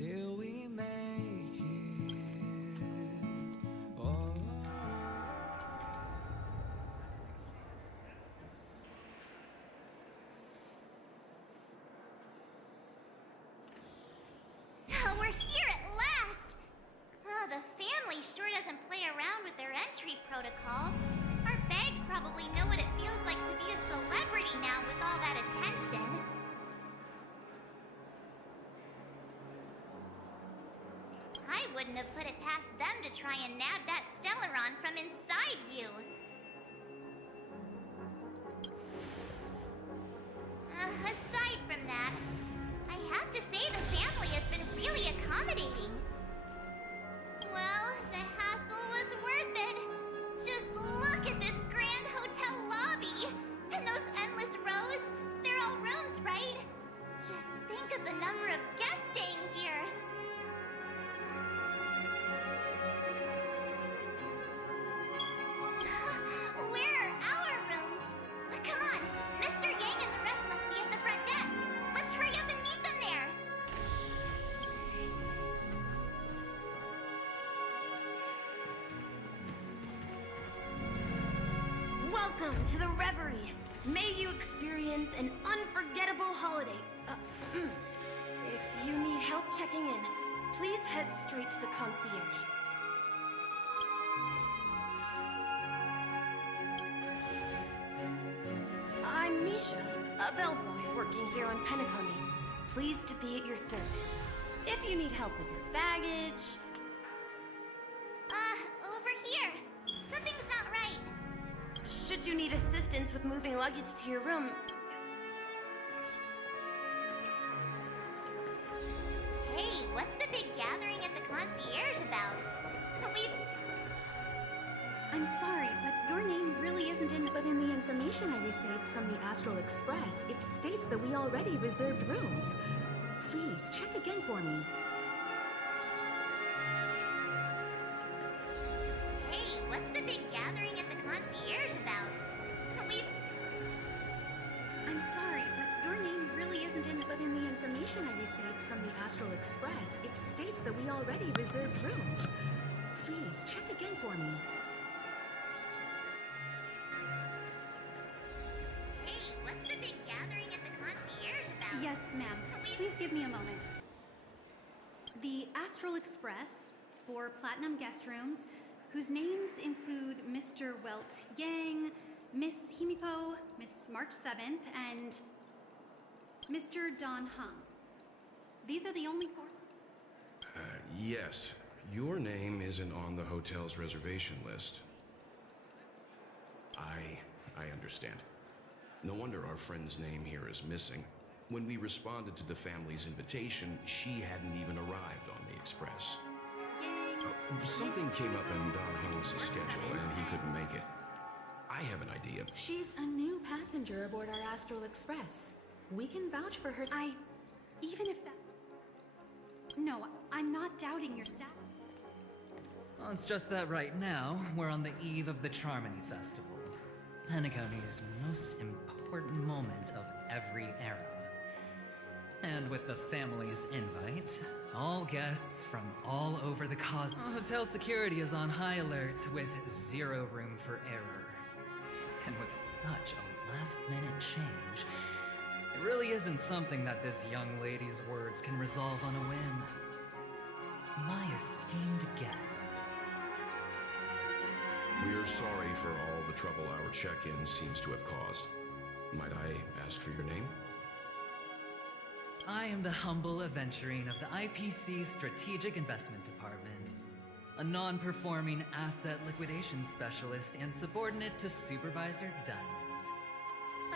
till we make it. Oh. We're here at last! Oh, the family sure doesn't play around with their entry protocols. Our bags probably know what it feels like to be a celebrity now with all that attention. I wouldn't have put it past them to try and nab that Stellaron from inside you. Aside from that, I have to say the family has been really accommodating. Well, the hassle was worth it. Just look at this grand hotel lobby. And those endless rows. They're all rooms, right? Just think of the number of guests staying here. Where are our rooms? Come on, Mr. Yang and the rest must be at the front desk. Let's hurry up and meet them there. Welcome to the Reverie. May you experience an unforgettable holiday. If you need help checking in, please head straight to the concierge. I'm Misha, a bellboy working here on Penacony. Pleased to be at your service. If you need help with your baggage... Over here. Something's not right. Should you need assistance with moving luggage to your room... Hey, what's the big gathering at the concierge about? I'm sorry, but your name really isn't in... But in the information I received from the Astral Express, it states that we already reserved rooms. Please, check again for me. Hey, what's the big gathering at the concierge about? I'm sorry, but your name really isn't in... But in the information I received from the Astral Express, it states that we already reserved rooms. Please, check again for me. Hey, what's the big gathering at the concierge about? Yes, ma'am. Please give me a moment. The Astral Express, 4 platinum guest rooms, whose names include Mr. Welt Yang, Miss Himiko, Miss March 7th, and Mr. Don Hung. These are the only 4... Yes. Your name isn't on the hotel's reservation list. I understand. No wonder our friend's name here is missing. When we responded to the family's invitation, she hadn't even arrived on the express. Something came up in Don Hung's schedule and he couldn't make it. I have an idea. She's a new passenger aboard our Astral Express. We can vouch for her. Even if that... No, I'm not doubting your staff. Well, it's just that right now, we're on the eve of the Charmony Festival. Penacony's most important moment of every era. And with the family's invite, all guests from all over the cosmos... Hotel security is on high alert with 0 room for error. And with such a last-minute change, it really isn't something that this young lady's words can resolve on a whim. My esteemed guest. We're sorry for all the trouble our check-in seems to have caused. Might I ask for your name? I am the humble aventurine of the IPC's Strategic Investment Department. A non-performing asset liquidation specialist and subordinate to Supervisor Diamond.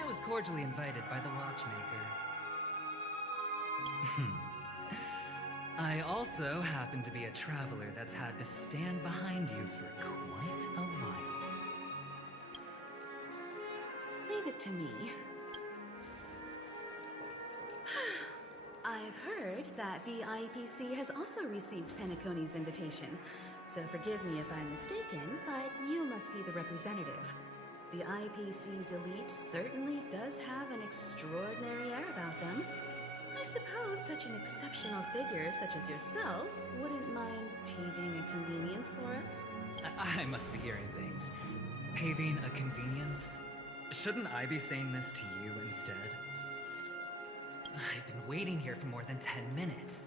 I was cordially invited by the watchmaker. I also happen to be a traveler that's had to stand behind you for quite a while. Leave it to me. I've heard that the IPC has also received Penacony's invitation, so forgive me if I'm mistaken, but you must be the representative. The IPC's elite certainly does have an extraordinary air about them. I suppose such an exceptional figure such as yourself wouldn't mind paving a convenience for us? I must be hearing things. Paving a convenience? Shouldn't I be saying this to you instead? I've been waiting here for more than 10 minutes.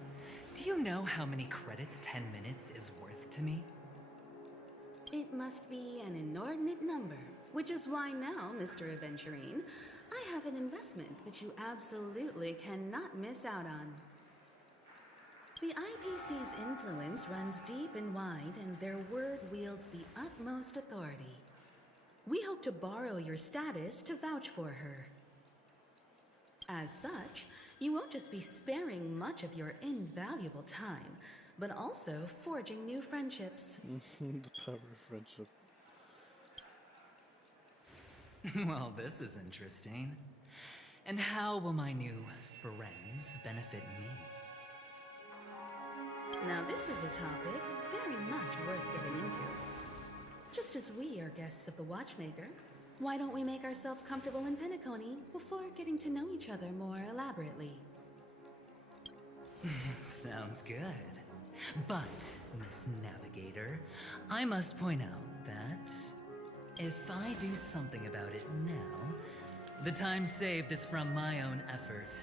Do you know how many credits 10 minutes is worth to me? It must be an inordinate number, which is why now, Mr. Aventurine, I have an investment that you absolutely cannot miss out on. The IPC's influence runs deep and wide, and their word wields the utmost authority. We hope to borrow your status to vouch for her. As such, you won't just be sparing much of your invaluable time, but also forging new friendships. The power of friendship. Well, this is interesting. And how will my new friends benefit me? Now this is a topic very much worth getting into. Just as we are guests of the Watchmaker, why don't we make ourselves comfortable in Penacony before getting to know each other more elaborately? Sounds good. But, Miss Navigator, I must point out that if I do something about it now, the time saved is from my own effort,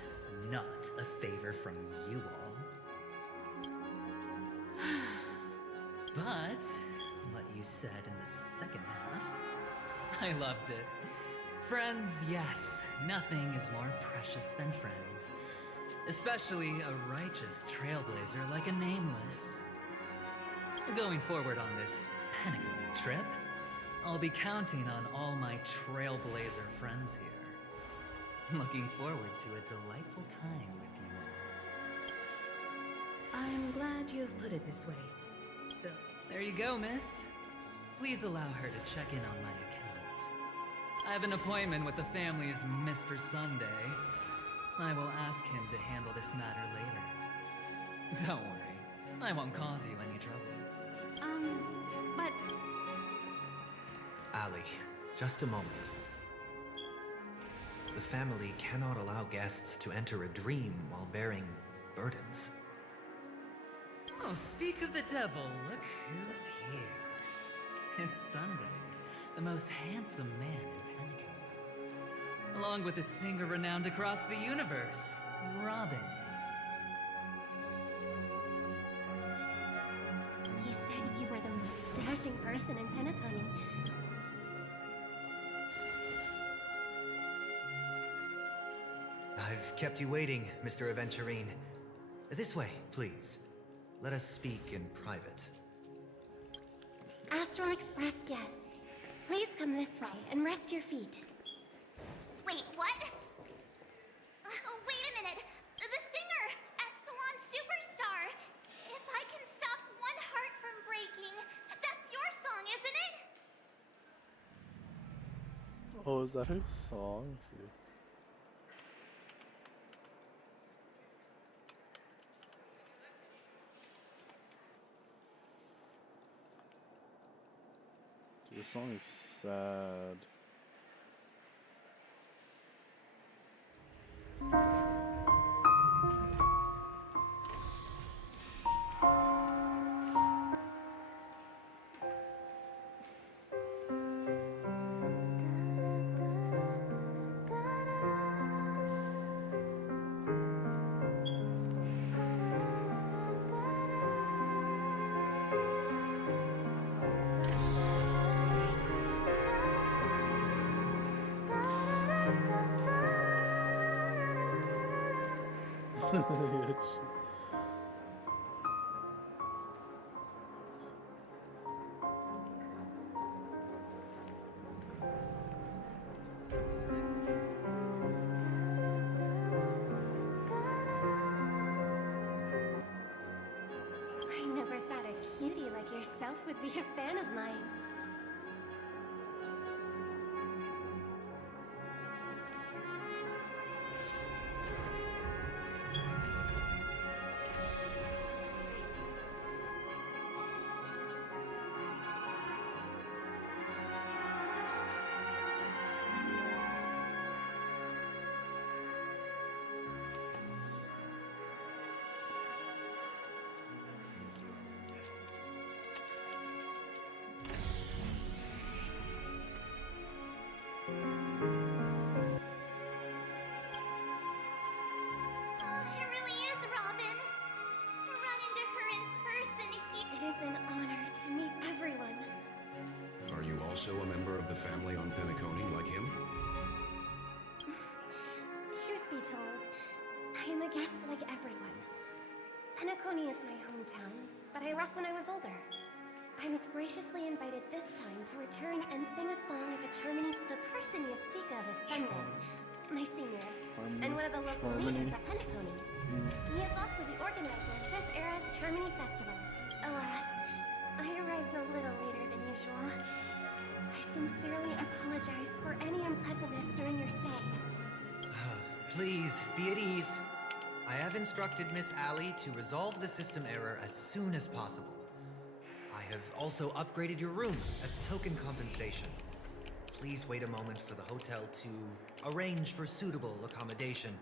not a favor from you all. But, what you said in the second half, I loved it. Friends, yes, nothing is more precious than friends. Especially a righteous trailblazer like a Nameless. Going forward on this Penacony trip, I'll be counting on all my trailblazer friends here. Looking forward to a delightful time with you all. I'm glad you have put it this way. So, There you go, miss. Please allow her to check in on my account. I have an appointment with the family's Mr. Sunday. I will ask him to handle this matter later. Don't worry, I won't cause you any trouble. But Ali, just a moment. The family cannot allow guests to enter a dream while bearing burdens. Oh, speak of the devil, look who's here. It's Sunday, the most handsome man in Penacony. Along with a singer renowned across the universe, Robin. He said you were the most dashing person in Penacony. I've kept you waiting, Mr. Aventurine. This way, please. Let us speak in private. Astral Express guests, please come this way and rest your feet. Wait, what? Oh, wait a minute. The singer, Epsilon Superstar. If I can stop one heart from breaking, that's your song, isn't it? Oh, is that her song? Let's see. Dude, this song is sad. I never thought a cutie like yourself would be a fan of mine. also a member of the family on Penacony like him? Truth be told, I am a guest like everyone. Penacony is my hometown, but I left when I was older. I was graciously invited this time to return and sing a song at the Charmony. The person you speak of is Sunday, my senior, and one of the local leaders at Penacony. He is also the organizer of this era's Charmony Festival. Alas, I arrived a little later than usual. I sincerely apologize for any unpleasantness during your stay. Please, be at ease. I have instructed Miss Allie to resolve the system error as soon as possible. I have also upgraded your rooms as token compensation. Please wait a moment for the hotel to arrange for suitable accommodation.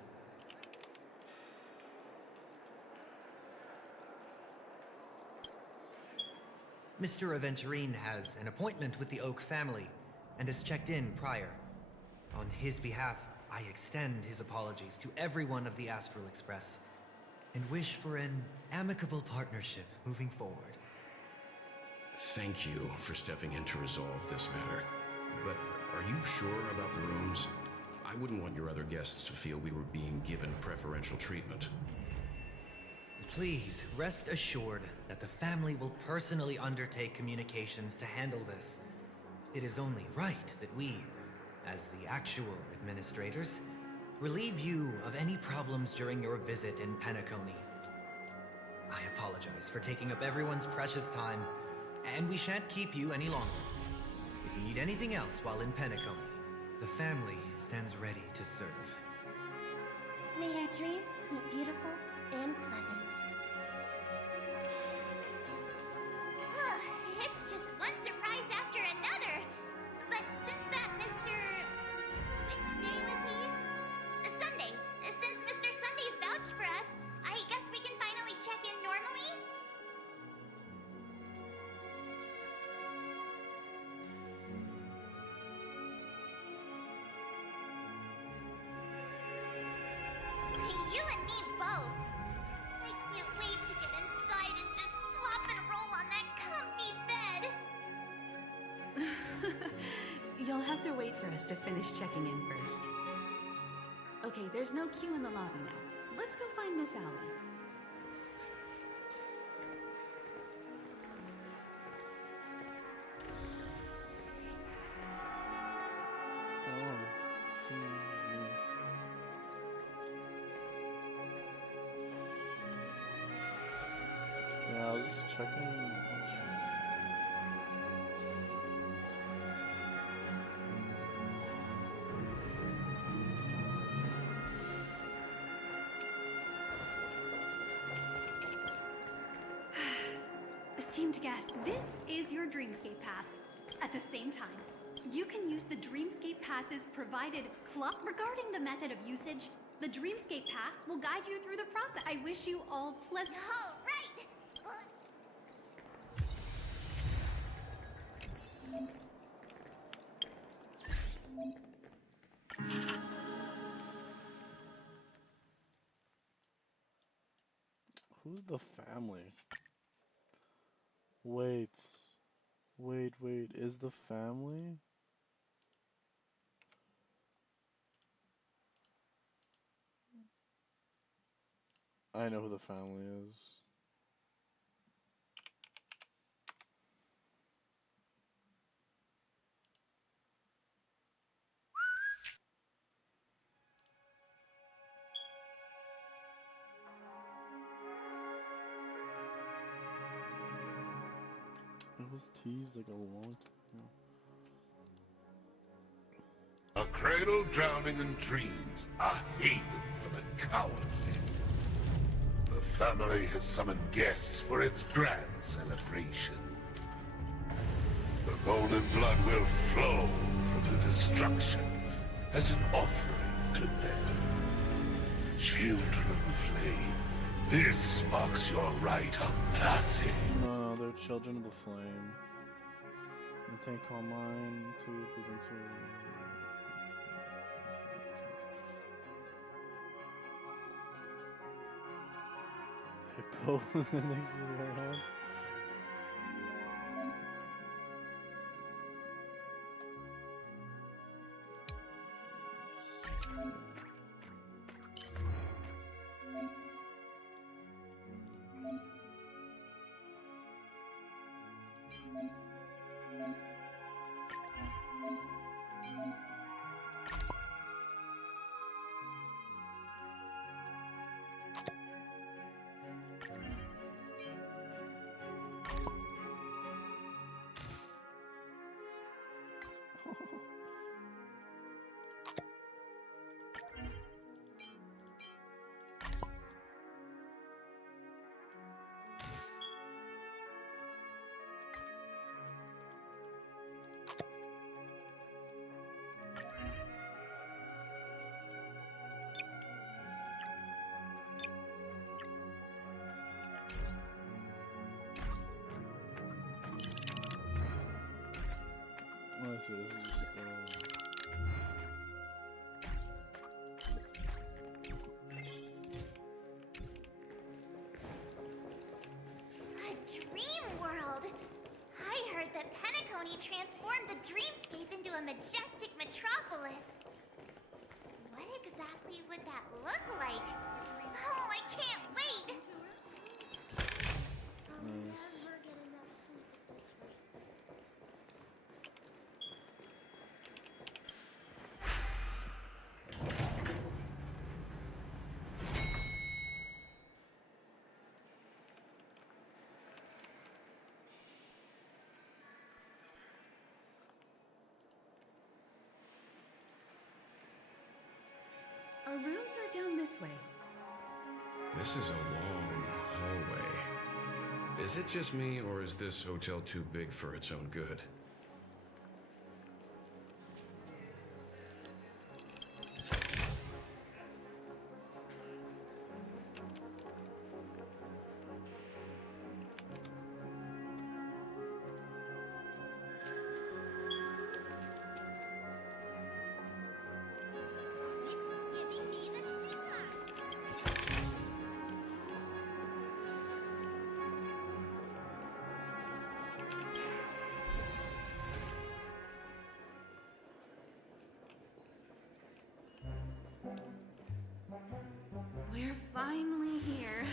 Mr. Aventurine has an appointment with the Oak family and has checked in prior. On his behalf, I extend his apologies to everyone of the Astral Express and wish for an amicable partnership moving forward. Thank you for stepping in to resolve this matter. But are you sure about the rooms? I wouldn't want your other guests to feel we were being given preferential treatment. Please, rest assured that the family will personally undertake communications to handle this. It is only right that we, as the actual administrators, relieve you of any problems during your visit in Penacony. I apologize for taking up everyone's precious time, and we shan't keep you any longer. If you need anything else while in Penacony, the family stands ready to serve. May your dreams be beautiful and pleasant. It's just one surprise after another. But since that Mr. Which day was he? Sunday. Since Mr. Sunday's vouched for us, I guess we can finally check in normally? You and me both. I can't wait to get inside and just flop and roll on that comfy bed. You'll have to wait for us to finish checking in first. Okay, there's no queue in the lobby now. Let's go find Miss Allie. Yeah, I was just checking. Esteemed guest, this is your Dreamscape Pass. At the same time, you can use the Dreamscape Pass's provided clock. Regarding the method of usage, the Dreamscape Pass will guide you through the process. I wish you all pleasant. All right. Who's the family? Wait, is the family? I know who the family is. It was teased like a long time ago. A cradle drowning in dreams, a haven for the cowardly. The family has summoned guests for its grand celebration. The bone and blood will flow from the destruction as an offering to them. Children of the flame, this marks your rite of passage. No, they're children of the flame. Maintain calm mind to present hippo next to your head. Let's see, this is just A dream world! I heard that Penacony transformed the dreamscape into a majestic metropolis. What exactly would that look like? Oh, I can't wait! I'll never get enough sleep at this rate. Our rooms are down this way. This is a long hallway. Is it just me, or is this hotel too big for its own good? It's giving me the stick. We're finally here.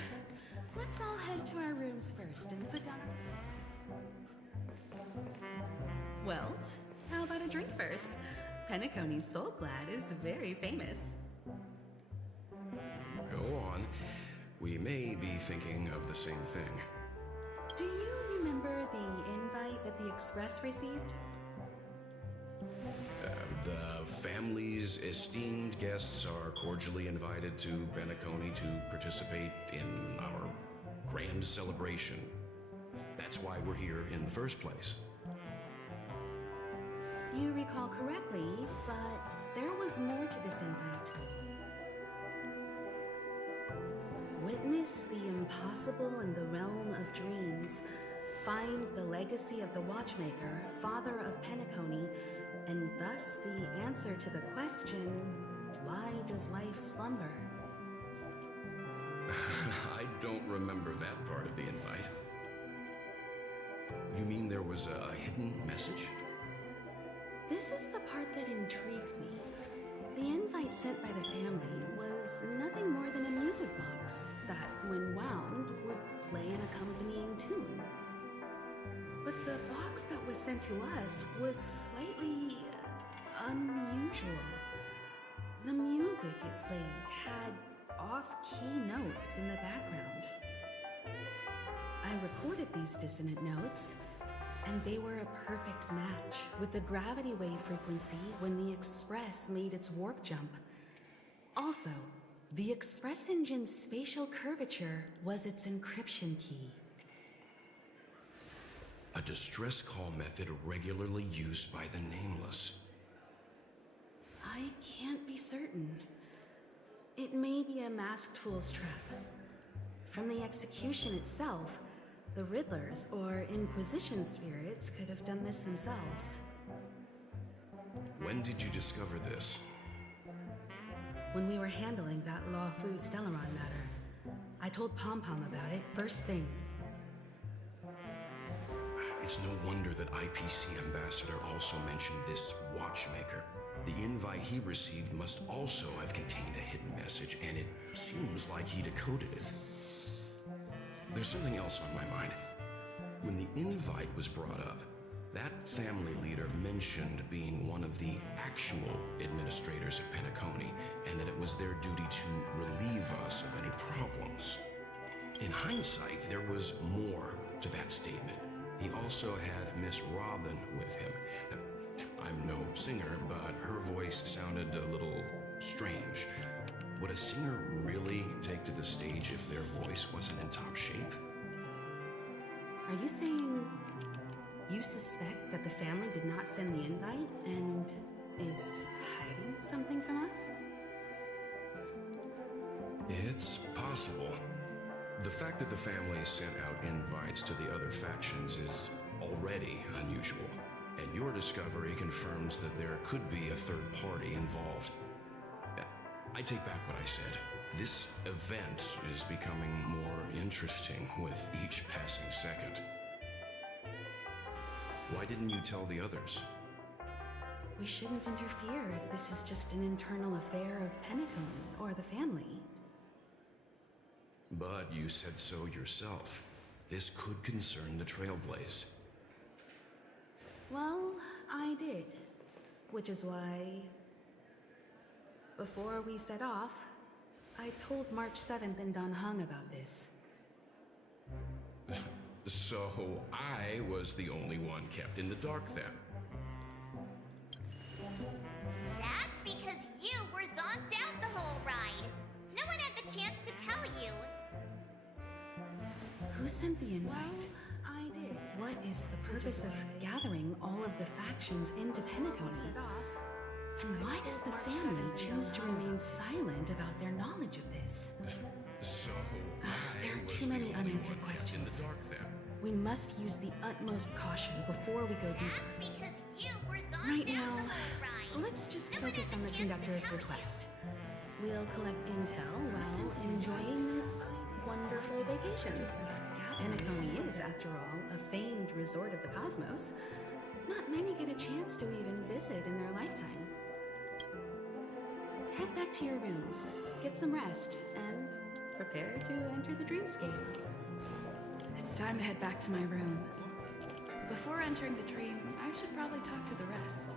Let's all head to our rooms first and put down our... Welt, how about a drink first? Penacony's Soul Glad is very famous. Go on. We may be thinking of the same thing. Do you remember the invite that the Express received? The family's esteemed guests are cordially invited to Benacony to participate in our grand celebration. That's why we're here in the first place. You recall correctly, but there was more to this invite. Witness the impossible in the realm of dreams. Find the legacy of the Watchmaker, father of Penacony, and thus the answer to the question, why does life slumber? I don't remember that part of the invite. You mean there was a hidden message? This is the part that intrigues me. The invite sent by the family was nothing more than a music box that, when wound, would play an accompanying tune. But the box that was sent to us was slightly unusual. The music it played had off-key notes in the background. I recorded these dissonant notes, and they were a perfect match with the gravity wave frequency when the Express made its warp jump. Also, the Express engine's spatial curvature was its encryption key. A distress call method regularly used by the Nameless. I can't be certain. It may be a masked fool's trap. From the execution itself, the Riddlers or Inquisition spirits could have done this themselves. When did you discover this? When we were handling that Lawfu Stellaron matter, I told Pom Pom about it first thing. It's no wonder that IPC Ambassador also mentioned this Watchmaker. The invite he received must also have contained a hidden message, and it seems like he decoded it. There's something else on my mind. When the invite was brought up, that family leader mentioned being one of the actual administrators of Penacony, and that it was their duty to relieve us of any problems. In hindsight, there was more to that statement. He also had Miss Robin with him. I'm no singer, but her voice sounded a little strange. Would a singer really take to the stage if their voice wasn't in top shape? Are you saying you suspect that the family did not send the invite and is hiding something from us? It's possible. The fact that the family sent out invites to the other factions is already unusual, and your discovery confirms that there could be a third party involved. I take back what I said. This event is becoming more interesting with each passing second. Why didn't you tell the others? We shouldn't interfere if this is just an internal affair of Penacony or the family. But you said so yourself. This could concern the Trailblaze. Well, I did. Which is why, before we set off, I told March 7th and Don Hung about this. So I was the only one kept in the dark then. That's because you were zonked out the whole ride. No one had the chance to tell you. Who sent the invite? I did. What is the purpose of gathering all of the factions into Penacony? And why does the family choose to remain silent about their knowledge of this? So There are too many unanswered questions. We must use the utmost caution before we go deeper. That's because you were zonked Right out now, the whole ride. let's just No one focus had on the chance to conductor's tell you. request. We'll collect intel while enjoying this wonderful vacation. Penacony is, after all, a famed resort of the cosmos. Not many get a chance to even visit in their lifetime. Head back to your rooms, get some rest, and prepare to enter the dreamscape. It's time to head back to my room. Before entering the dream, I should probably talk to the rest.